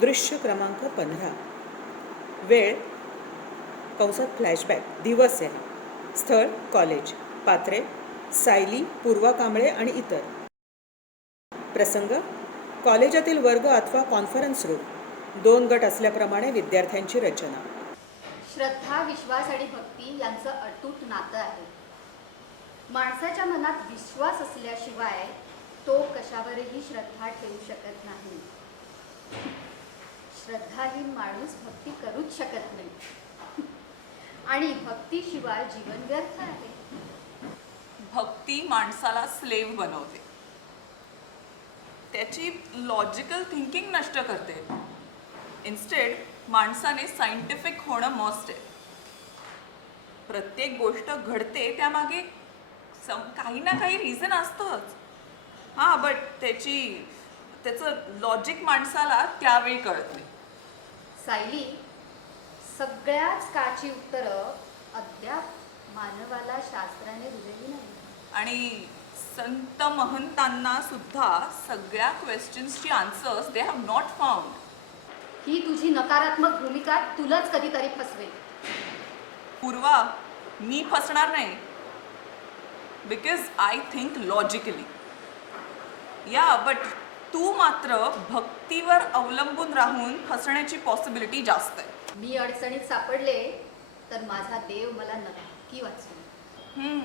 दृश्य क्रमांक 15. वेळ कंसात फ्लॅशबॅक, दिवस आहे. स्थळ कॉलेज. पात्रे सायली, पूर्वा कांबळे आणि इतर. प्रसंग कॉलेजातील वर्ग अथवा कॉन्फरन्स रूम. 2 गट असल्याप्रमाणे विद्यार्थ्यांची रचना. श्रद्धा, विश्वास आणि भक्ती यांचं अतूट नातं आहे. माणसाच्या मनात विश्वास असल्याशिवाय तो कशावरही श्रद्धा ठेवू शकत नाही. श्रद्धाहीन माणूस भक्ती करूच शकत नाही आणि भक्तीशिवाय जीवन व्यर्थ आहे. भक्ती माणसाला स्लेव्ह बनवते, त्याची लॉजिकल थिंकिंग नष्ट करते. इन्स्टेड माणसाने सायंटिफिक होणं मस्ट आहे. प्रत्येक गोष्ट घडते त्यामागे काही ना काही रिझन असतंच. हां, बट त्याचं लॉजिक माणसाला त्यावेळी कळत नाही. सायली, सगळ्याच काची उत्तरं अद्याप मानवाला शास्त्राने दिलेली नाही. आणि संत महंतांना सुद्धा सगळ्या क्वेश्चन्सची answers they have not found. ही तुझी नकारात्मक भूमिका तुलाच कधीतरी फसवेल. पूर्वा, मी फसणार नाही. Because I think logically. या बट तू मात्र भक्तीवर अवलंबून राहून फसण्याची पॉसिबिलिटी जास्त आहे. मी अडचणीत सापडले तर माझा देव मला नक्की वाचवेल.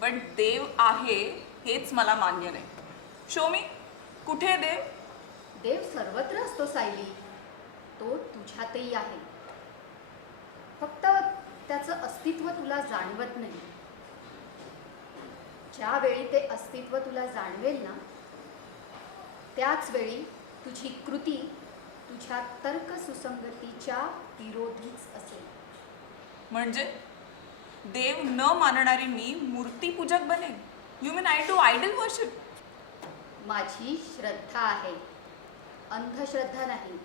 बट देव आहे हेच मला मान्य नाही. शो मी, कुठे आहे देव? देव सर्वत्र असतो सायली, तो तुझ्यातही आहे. फक्त त्याचं अस्तित्व तुला जाणवत नाही. ज्या वेळी ते अस्तित्व तुला जाणवेल ना, त्याच वेळी तुझी कृती तुझ्या तर्कसुसंगतीच्या विरोधीच असेल. म्हणजे देव न मानणारी मी मूर्तीपूजक बनेन? You mean I do idol worship? माझी श्रद्धा आहे, अंधश्रद्धा नाही.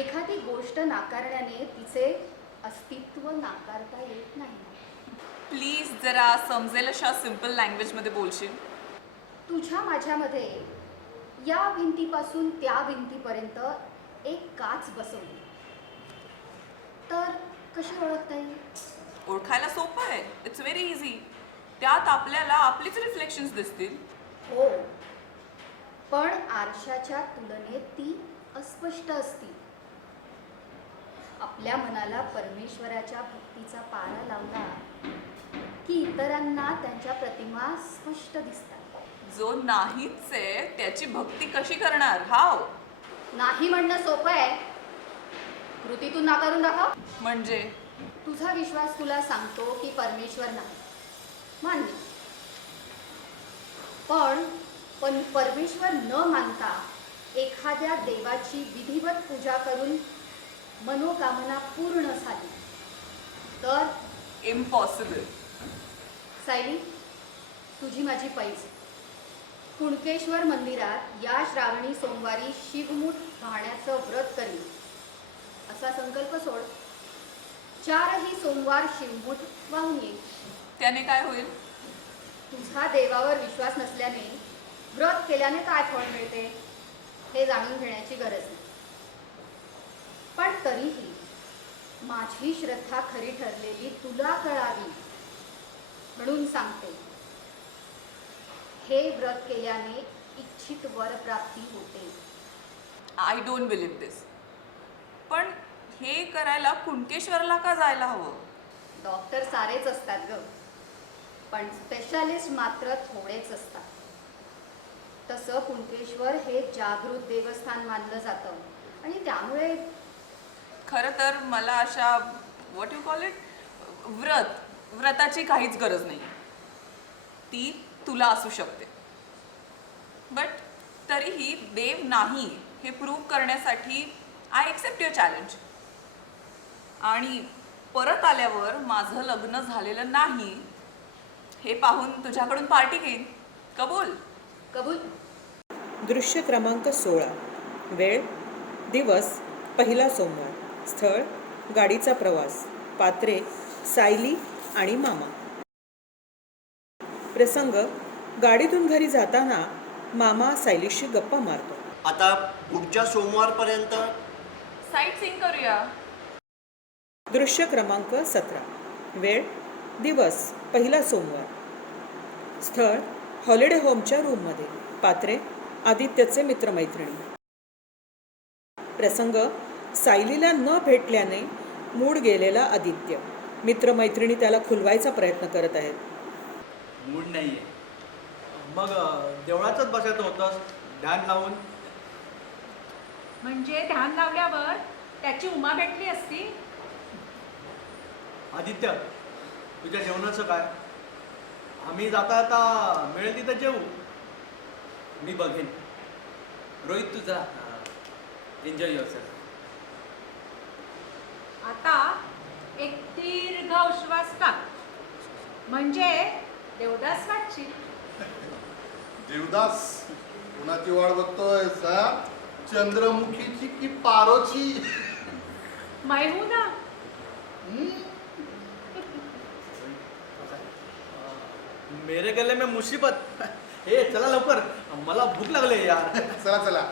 एखादी गोष्ट नाकारण्याने तिचे अस्तित्व नाकारता येत नाही. प्लीज जरा समजेल अशा सिम्पल लँग्वेजमध्ये बोलशील? तुझ्या माझ्यामध्ये या भिंतीपासून त्या भिंतीपर्यंत एक काच बसवली तर कशी ओळखता येईल? ओळखायला सोपं आहे. It's very easy. त्यात आपल्याला आपलीच रिफ्लेक्शन्स दिसतील. हो, पण आरशाच्या तुलनेत ती अस्पष्ट असती. आपल्या मनाला परमेश्वराच्या भक्तीचा पारा लावला की इतरांना त्यांच्या प्रतिमा स्पष्ट दिसतात. जो नाहीच आहे त्याची भक्ती कशी करणार? हाव? नाही म्हणणं सोपं आहे, कृतीतून नाकारून दाखव. म्हणजे तुझा विश्वास तुला सांगतो की परमेश्वर नाही, मान्य. पण परमेश्वर न मानता एखाद्या देवाची विधिवत पूजा करून मनोकामना पूर्ण झाली तर? इम्पॉसिबल. सायली, तुझी माझी पैज. कुणकेश्वर मंदिरात या श्रावणी सोमवारी शिवमूठ वाहण्याचं व्रत करीन असा संकल्प सोड. 4ही सोमवार शिवमूठ वाहून येईल. त्याने काय होईल? तुझा देवावर विश्वास नसल्याने व्रत केल्याने काय फळ मिळते हे जाणून घेण्याची गरज नाही. पण तरीही माझी श्रद्धा खरी ठरलेली तुला कळावी म्हणून सांगते. हे व्रत केल्याने इच्छित वरप्राप्ती होते. आय डोंट बिलीव्ह दिस. पण हे करायला कुणकेश्वरला का जायला हवं? डॉक्टर सारेच असतात ग, पण स्पेशालिस्ट मात्र थोडेच असतात. तसं कुणकेश्वर हे जागृत देवस्थान मानलं जातं आणि त्यामुळे खरं तर मला अशा व्हॉट यू कॉल इट व्रताची काहीच गरज नाही. ती तुला असू शकते. बट तरीही देव नाही हे प्रूव्ह करण्यासाठी आय एक्सेप्ट युअर चॅलेंज. आणि परत आल्यावर माझं लग्न झालेलं नाही हे पाहून तुझ्याकडून पार्टी घेईन. कबूल? कबूल. दृश्य क्रमांक 16. वेळ दिवस पहिला सोमवार. स्थळ गाडीचा प्रवास. पात्रे सायली आणि मामा. प्रसंग गाडीतून घरी जाताना मामा सायलीशी गप्पा मारतो. आता पुढच्या सोमवारपर्यंत साईट सीइंग करूया. दृश्य क्रमांक 17. वेळ दिवस पहिला सोमवार. स्थळ हॉलिडे होमच्या रूममध्ये. पात्रे आदित्यचे मित्रमैत्रिणी. प्रसंग सायलीला न भेटल्याने मूड गेलेला आदित्य. मित्रमैत्रिणी त्याला खुलवायचा प्रयत्न करत आहेत. मूड नाही आहे. मग देवळातच बसायचं होतं ध्यान लावून. म्हणजे ध्यान लावल्यावर त्याची उमा भेटली असती. आदित्य, तुझ्या जेवणाचं काय? आम्ही जाता आता मिळेल तिथं जेवू. मी बघेन. रोहित तुझा एन्जॉय युअरसेल्फ. आता एक दीर्घ श्वास टाक, म्हणजे देवदास वाटची. देवदास कुणाची वाट बघतोय सा? चंद्रमुखीची की पारोची? मैहू ना. मेरे गले में मुसीबत. हे चला लवकर, मला भूक लागली यार. चला चला.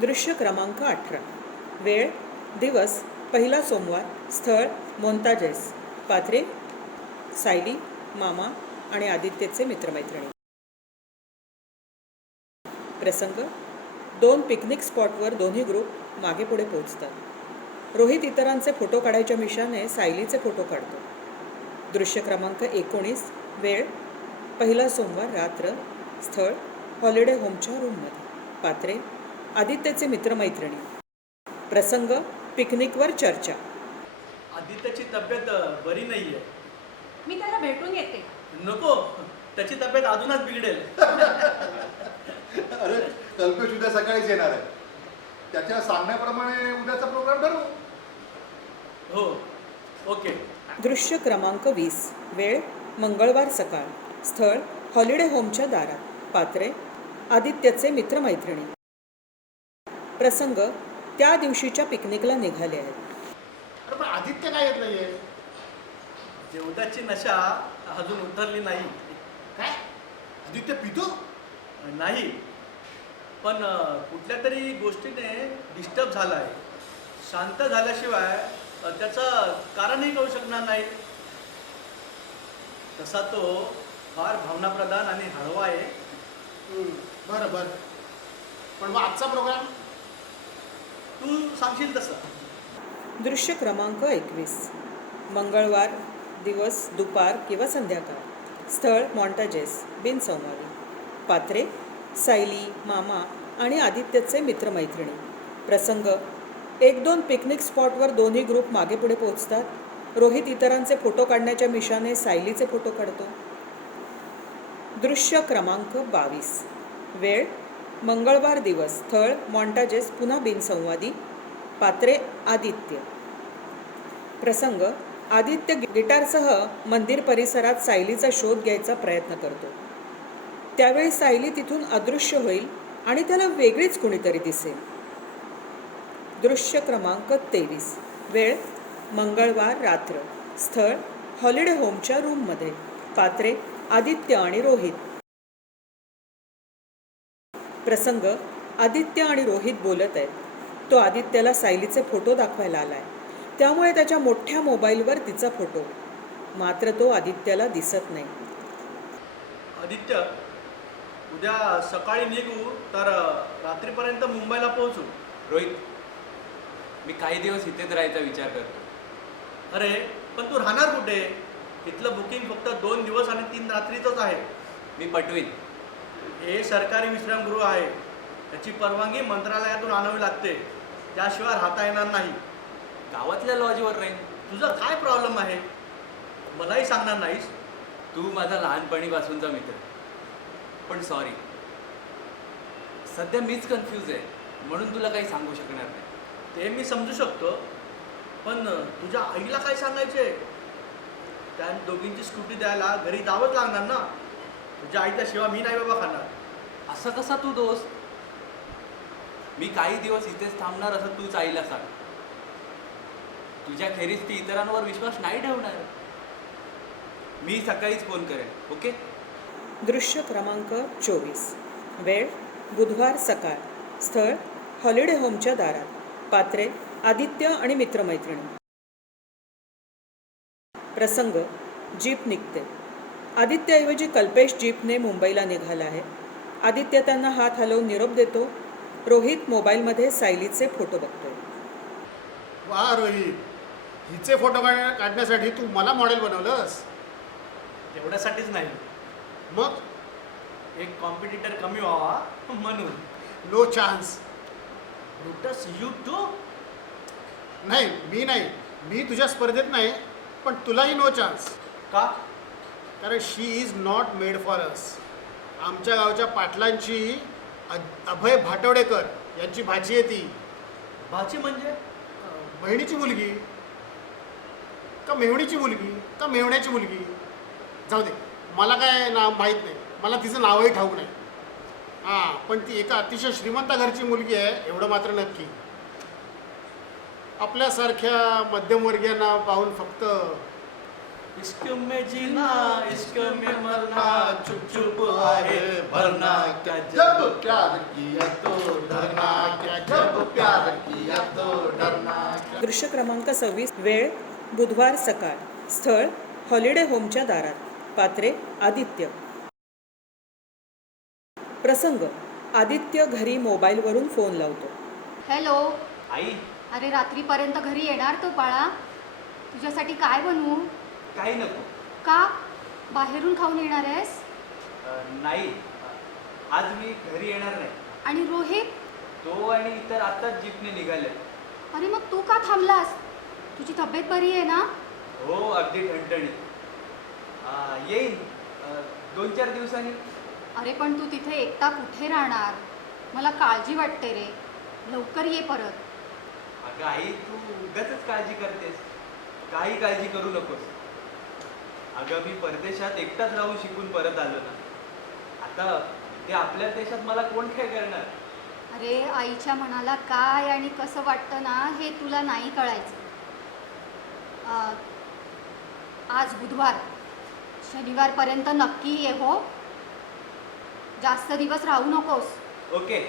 दृश्य क्रमांक 18. वेळ दिवस पहिला सोमवार. स्थळ मोन्ताजेस. पात्रे सायली, मामा आणि आदित्यचे मित्रमैत्रिणी. प्रसंग 2 पिकनिक स्पॉटवर दोन्ही ग्रुप मागे पुढे पोहोचतात. रोहित इतरांचे फोटो काढायच्या मिशाने सायलीचे फोटो काढतो. दृश्य क्रमांक 19. वेळ पहिला सोमवार रात्र. स्थळ हॉलिडे होमच्या रूममध्ये. पात्रे आदित्यचे मित्रमैत्रिणी. प्रसंग पिकनिकवर चर्चा. आदित्यची तब्येत बरी नाही आहे. मी त्याला भेटून येते. नको, त्याची तब्येत अजूनच बिघडेल. अरे कल्पेश उद्या सकाळीच येणार आहे. त्याच्या सांगण्याप्रमाणे उद्याचा प्रोग्राम ठरवू. हो, ओके. दृश्य क्रमांक 20. वेळ मंगळवार सकाळ. स्थळ हॉलिडे होमच्या दारात. पात्रे आदित्यचे मित्रमैत्रिणी. प्रसंग त्या दिवशीच्या पिकनिकला निघाले आहेत. अरे पण आदित्य काय येत नाहीये? जेवणाची नशा अजून उतरली नाही. काय आदित्य पितो? नाही, पण कुठल्या तरी गोष्टीने डिस्टर्ब झाला आहे. शांत झाल्याशिवाय त्याचं कारणही कळू शकणार नाही. तसा तो फार भावनाप्रधान आणि हळवा आहे. बरं बरं. पण मग आजचा प्रोग्राम तू सांगशील तसं. दृश्य क्रमांक 21. मंगळवार दिवस दुपार किंवा संध्याकाळ. स्थळ मॉन्टाजेस. बिनसंवादी. पात्रे सायली, मामा आणि आदित्यचे मित्रमैत्रिणी. प्रसंग 1-2 पिकनिक स्पॉटवर दोन्ही ग्रुप मागे पुढे पोहोचतात. रोहित इतरांचे फोटो काढण्याच्या मिशाने सायलीचे फोटो काढतो. दृश्य क्रमांक 22. वेळ मंगळवार दिवस. स्थळ मॉन्टाजेस. पुन्हा बिनसंवादी. पात्रे आदित्य. प्रसंग आदित्य गिटारसह मंदिर परिसरात सायलीचा शोध घ्यायचा प्रयत्न करतो. त्यावेळी सायली तिथून अदृश्य होईल आणि त्याला वेगळीच कुणीतरी दिसेल. दृश्य क्रमांक 23. वेळ मंगळवार रात्र. स्थळ हॉलिडे होमच्या रूममध्ये. पात्रे आदित्य आणि रोहित. प्रसंग आदित्य आणि रोहित बोलत आहेत. तो आदित्यला सायलीचे फोटो दाखवायला आलाय. त्यामुळे त्याच्या मोठ्या मोबाईलवर तिचा फोटो. मात्र तो आदित्यला दिसत नाही. आदित्य, उद्या सकाळी निघू तर रात्रीपर्यंत मुंबईला पोहोचू. रोहित, मी काही दिवस इथेच राहायचा विचार करतो. अरे पण तू राहणार कुठे? इथलं बुकिंग फक्त 2 दिवस आणि 3 रात्रीचंच आहे. मी पटवीन. हे सरकारी विश्रामगृह आहे. त्याची परवानगी मंत्रालयातून आणावी लागते. त्याशिवाय राहता येणार नाही. गावातल्या लॉजवर राहीन. तुझा काय प्रॉब्लेम आहे? मलाही सांगणार नाहीस? तू माझा लहानपणीपासूनचा मित्र. पण सॉरी, सध्या मीच कन्फ्यूज आहे, म्हणून तुला काही सांगू शकणार नाही. ते मी समजू शकतो, पण तुझ्या आईला काय सांगायचे? त्या दोघींची स्कूटी द्यायला घरी जावंच लागणार ना. तुझ्या आईच्या शिवाय मी नाही बाबा खाणार. असं कसा तू दोस्त? मी काही दिवस इथेच थांबणार असं तूच आईला सांग. तुझ्या खेरीज ती इतरांवर विश्वास नाही ठेवणार. मी सकाळीच फोन करेन. ओके? दृश्य क्रमांक 24. वेळ बुधवार सकाळ. स्थळ हॉलिडे होमच्या दारात. पात्रे आदित्य आणि मित्रमैत्रिणी. प्रसंग जीप निघते. आदित्यऐवजी कल्पेश जीपने मुंबईला निघाला आहे. आदित्य त्यांना हात हलवून निरोप देतो. रोहित मोबाईलमध्ये सायलीचे फोटो बघतोय. वा रोहित, हिचे फोटो काढण्यासाठी तू मला मॉडेल बनवलंस? तेवढ्यासाठीच नाही, मग एक कॉम्पिटिटर कमी व्हावा म्हणून. No chance. Brutus, you too. नाही, मी तुझ्या स्पर्धेत नाही, पण तुलाही नो चान्स. का? कारण she is not made for us. आमच्या गावच्या पाटलांची अभय भाटवडेकर यांची भाची आहे ती. भाची म्हणजे? बहिणीची मुलगी का मेहुणीची मुलगी का मेहुण्याची मुलगी, जाऊ दे, मला काय नाव माहीत नाही, मला तिचं नावही ठाऊक नाही. हां, पण ती एका अतिशय श्रीमंत घरची मुलगी आहे एवढं मात्र नक्की. आपल्यासारख्या मध्यमवर्गीयांना पाहून फक्त इश्क में जीना इश्क में मरना चुप चुप आहे भरना क्या जब प्यार किया तो डरना क्या, जब प्यार किया तो डरना क्या. दृश्य क्रमांक 26. वेळ बुधवार सकाळ. स्थळ हॉलिडे होमच्या दारात. पात्रे आदित्य. प्रसंग आदित्य घरी मोबाईलवरून फोन लावतो. हॅलो. आई, अरे रात्रीपर्यंत घरी येणार तो बाळा? तुझ्यासाठी काय बनवू? काही नको. का? बाहेरून खाऊन येणार आहेस? नाही, आज मी घरी येणार नाही. आणि रोहित? तो आणि इतर आताच जीपने निघाले. अरे मग तू का थांबलास? तुझी तब्येत बरी आहे ना? हो, अगदी ठणठणी. येईन 2-4 दिवसांनी. अरे पण तू तिथे एकटा कुठे राहणार? मला काळजी वाटते रे. लवकर ये परत. अगं आई, तू उगाचच काळजी करतेस. काही काळजी करू नकोस. अगं, मी परदेशात एकटाच राहून शिकून परत आलो ना. आता ते आपल्या देशात मला कोण काय करणार? अरे आईच्या मनाला काय आणि कसं वाटतं ना हे तुला नाही कळायचं. आज बुधवार, शनिवारपर्यंत नक्की ये हो. जास्त दिवस राहू नकोस. ओके.